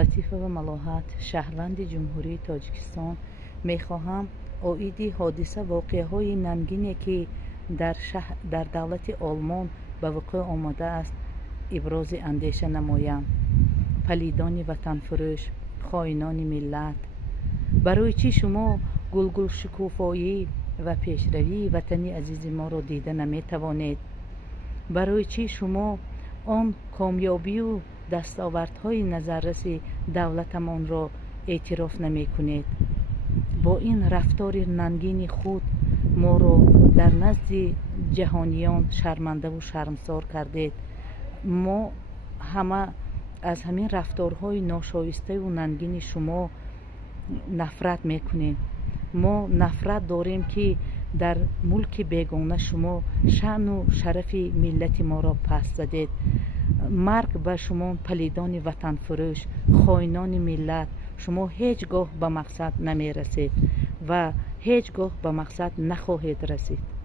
لطیفه و ملاحت، شهروند جمهوری تاجیکستان. میخواهم اویدی حادثه واقعه های ننگینی که در دولت آلمان به وقوع آمده است ابراز اندیشه نمایم. پلیدان وطن فروش، خائنان ملت، برای چی شما گلگل شکوفایی و پیشروی وطنی عزیز ما را دیده نمی توانید؟ برای چی شما آن کامیابی و دستاوردهای نظررس دولتمان را اعتراف نمی کنید؟ با این رفتار ننگین خود ما را در نزد جهانیان شرمنده و شرمسار کردید. ما همه از همین رفتارهای ناشایسته و ننگین شما نفرت میکنیم. ما نفرت داریم که در ملک بیگانه شما شأن و شرف ملت ما را پس زدید. مرگ به شما پلیدان وطن فروش، خائنان ملت. شما هیچگاه به مقصد نمی رسید و هیچگاه به مقصد نخواهید رسید.